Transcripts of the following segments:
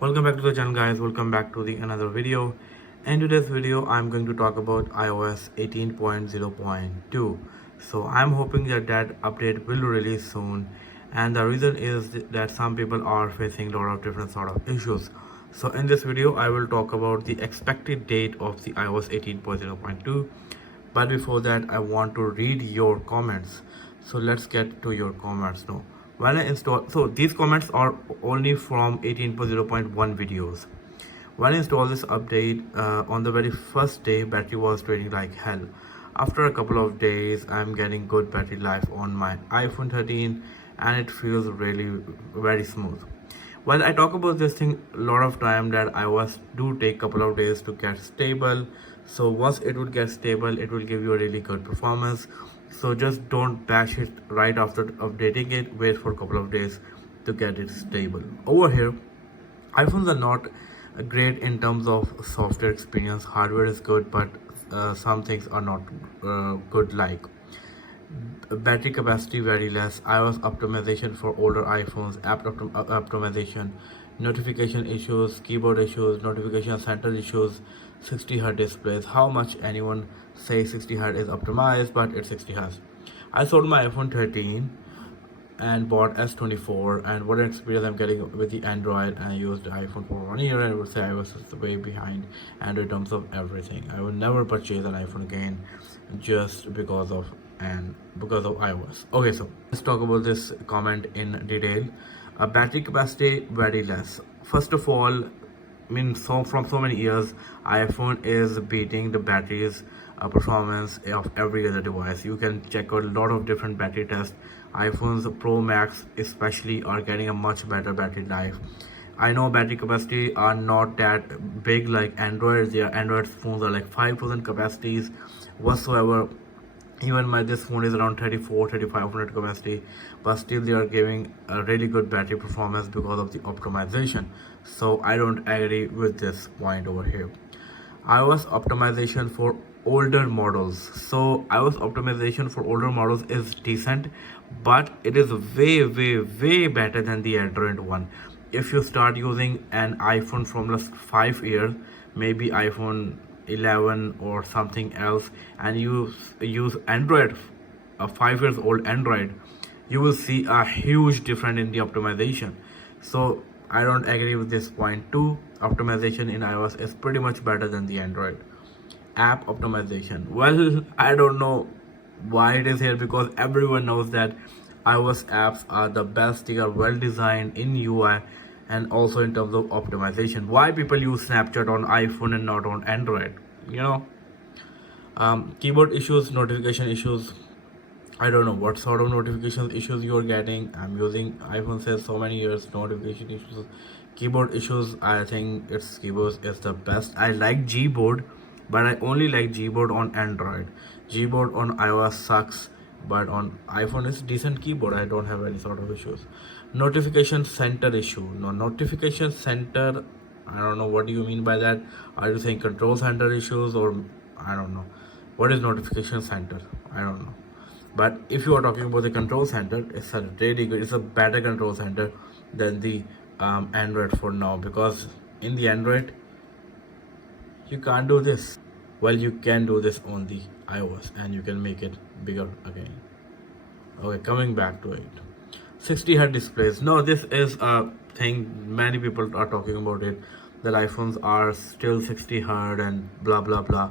Welcome back to the channel, guys. Welcome back to the another video. In today's video I'm going to talk about iOS 18.0.2. So I'm hoping that update will release soon, and the reason is that some people are facing a lot of different sort of issues. So in this video I will talk about the expected date of the iOS 18.0.2, but before that I want to read your comments. So let's get to your comments now. When I install, so these comments are only from 18.0.1 videos. When I installed this update, on the very first day battery was draining like hell. After a couple of days I'm getting good battery life on my iPhone 13, and it feels really very smooth. Well, I talk about this thing a lot of time that iOS do take couple of days to get stable. So once it will get stable, it will give you a really good performance. So just don't bash it right after updating it. Wait for a couple of days to get it stable. Over here, iPhones are not great in terms of software experience. Hardware is good, but some things are not good, like battery capacity very less, iOS optimization for older iPhones, app optimization, notification issues, keyboard issues, notification center issues, 60Hz displays. How much anyone say 60Hz is optimized, but it's 60Hz. I sold my iPhone 13 and bought S24, and what an experience I'm getting with the Android. And I used the iPhone for 1 year, and I would say I was way behind Android in terms of everything. I would never purchase an iPhone again just because of iOS. Okay, so let's talk about this comment in detail. Battery capacity very less. First of all, I mean, so from so many years, iPhone is beating the batteries performance of every other device. You can check out a lot of different battery tests. iPhones Pro Max especially are getting a much better battery life. I know battery capacity are not that big like Android. Their Android phones are like 5,000 capacities whatsoever. Even my this phone is around 34-3500 capacity, but still they are giving a really good battery performance because of the optimization. So I don't agree with this point over here. iOS optimization for older models. So iOS optimization for older models is decent, but it is way better than the Android one. If you start using an iPhone from last 5 years, maybe iPhone 11 or something else, and you use Android, a 5 years old Android, you will see a huge difference in the optimization. So I don't agree with this point too. Optimization in iOS is pretty much better than the Android. App optimization, well, I don't know why it is here, because everyone knows that iOS apps are the best. They are well designed in UI and also in terms of optimization. Why people use Snapchat on iPhone and not on Android? You know, keyboard issues, notification issues. I don't know what sort of notification issues you're getting. I'm using iPhone since so many years. Notification issues, keyboard issues. I think its keyboard is the best. I like Gboard, but I only like Gboard on Android. Gboard on iOS sucks, but on iPhone it's decent keyboard. I don't have any sort of issues. Notification center issue. No, notification center, I don't know what do you mean by that. Are you saying control center issues, or I don't know what is notification center? I don't know. But if you are talking about the control center, it's a really good, it's a better control center than the Android for now, because in the Android you can't do this. Well, you can do this on the iOS, and you can make it bigger again. Okay, coming back to it, 60Hz displays. No, this is a thing many people are talking about it, that iPhones are still 60Hz and blah blah blah.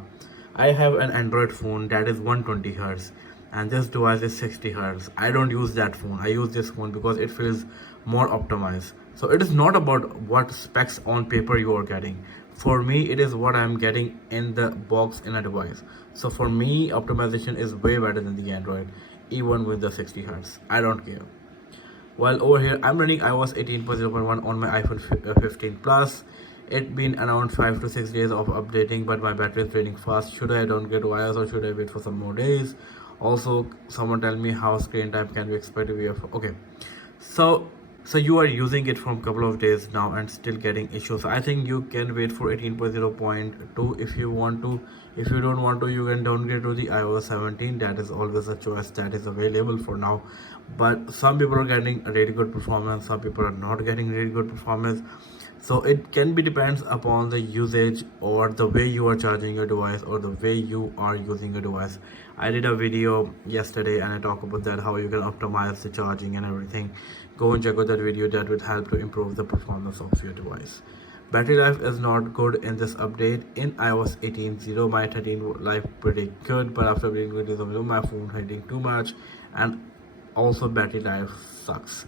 I have an Android phone that is 120Hz, and this device is 60Hz. I don't use that phone. I use this phone because it feels more optimized. So it is not about what specs on paper you are getting. For me, it is what I'm getting in the box in a device. So for me, optimization is way better than the Android, even with the 60Hz. I don't care. While over here I'm running iOS 18.0.1 on my iPhone 15 Plus. It been around 5 to 6 days of updating, but my battery is draining fast. Should I downgrade to iOS, or should I wait for some more days? Also, someone tell me how screen time can we expect to be. Okay, so you are using it from couple of days now and still getting issues. I think you can wait for 18.0.2 if you want to. If you don't want to, you can downgrade to the iOS 17. That is always a choice that is available for now. But some people are getting a really good performance, some people are not getting really good performance. So it can be depends upon the usage or the way you are charging your device or the way you are using your device. I did a video yesterday and I talk about that, how you can optimize the charging and everything. Go and check out that video, that would help to improve the performance of your device. Battery life is not good in this update. In iOS 18.0, my 13 life pretty good, but after being with this, my phone hitting too much, and also battery life sucks.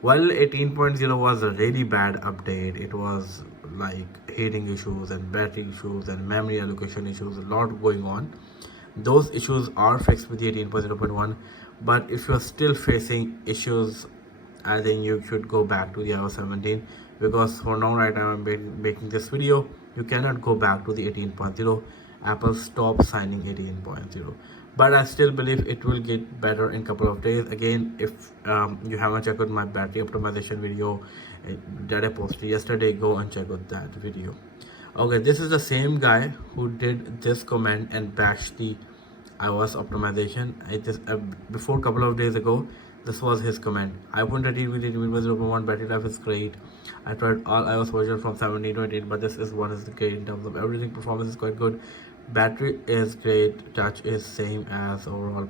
While 18.0 was a really bad update, it was like heating issues and battery issues and memory allocation issues, a lot going on. Those issues are fixed with the 18.0.1, but if you're still facing issues, I think you should go back to the iOS 17, because for now, right now, I'm making this video. You cannot go back to the 18.0. Apple stopped signing 18.0, but I still believe it will get better in couple of days. Again, if you haven't checked out my battery optimization video that I posted yesterday, go and check out that video. Okay, this is the same guy who did this comment and bashed the iOS optimization. I just before a couple of days ago, this was his comment. iPhone 13 with 0.1 battery life is great. I tried all iOS versions from 17 to 18, but this is one is great in terms of everything. Performance is quite good. Battery is great. Touch is same as overall.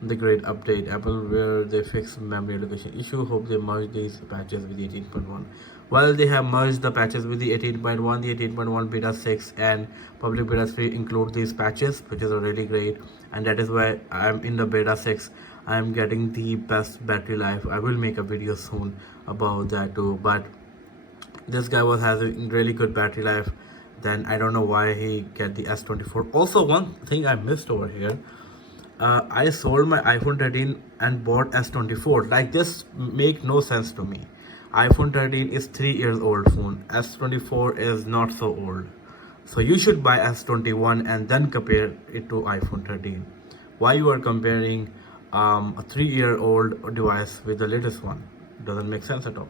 The great update. Apple where they fix memory allocation issue. Hope they merge these patches with the 18.1. While they have merged the patches with the 18.1, the 18.1 beta 6 and public beta 3 include these patches, which is really great, and that is why I'm in the beta 6. I'm getting the best battery life. I will make a video soon about that too, but this guy was having really good battery life. Then I don't know why he get the S24. Also, one thing I missed over here, I sold my iPhone 13 and bought S24. Like, this make no sense to me. iPhone 13 is 3 years old phone. S24 is not so old. So you should buy S21 and then compare it to iPhone 13. Why you are comparing a 3-year-old device with the latest one? Doesn't make sense at all.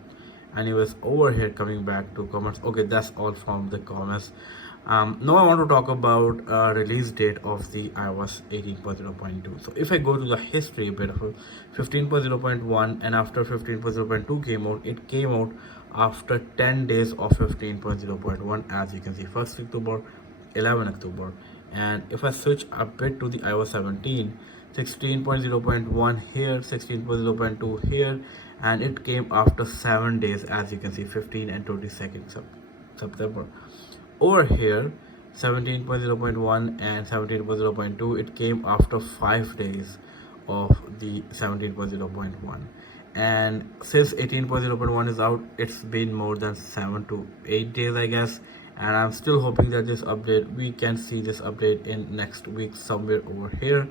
Anyways, over here, coming back to comments. Okay, that's all from the comments. Now I want to talk about release date of the iOS 18.0.2. So if I go to the history a bit of 15.0.1, and after 15.0.2 came out, it came out after 10 days of 15.0.1, as you can see, 1st October, 11 October. And if I switch a bit to the iOS 17, 16.0.1 here, 16.0.2 here, and it came after 7 days, as you can see, 15 and 22nd September. Over here, 17.0.1 and 17.0.2, it came after 5 days of the 17.0.1. And since 18.0.1 is out, it's been more than 7 to 8 days, I guess. And I'm still hoping that this update, we can see this update in next week somewhere over here.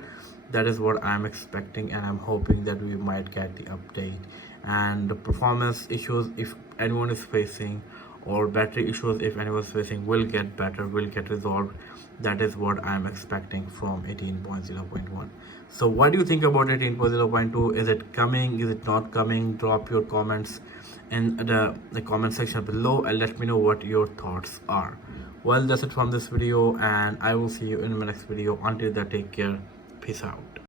That is what I'm expecting, and I'm hoping that we might get the update. And the performance issues, if anyone is facing, or battery issues if anyone is facing, will get better, will get resolved. That is what I'm expecting from 18.0.1. So what do you think about 18.0.2? Is it coming? Is it not coming? Drop your comments in the comment section below and let me know what your thoughts are. Well, that's it from this video, and I will see you in my next video. Until then, take care. Peace out.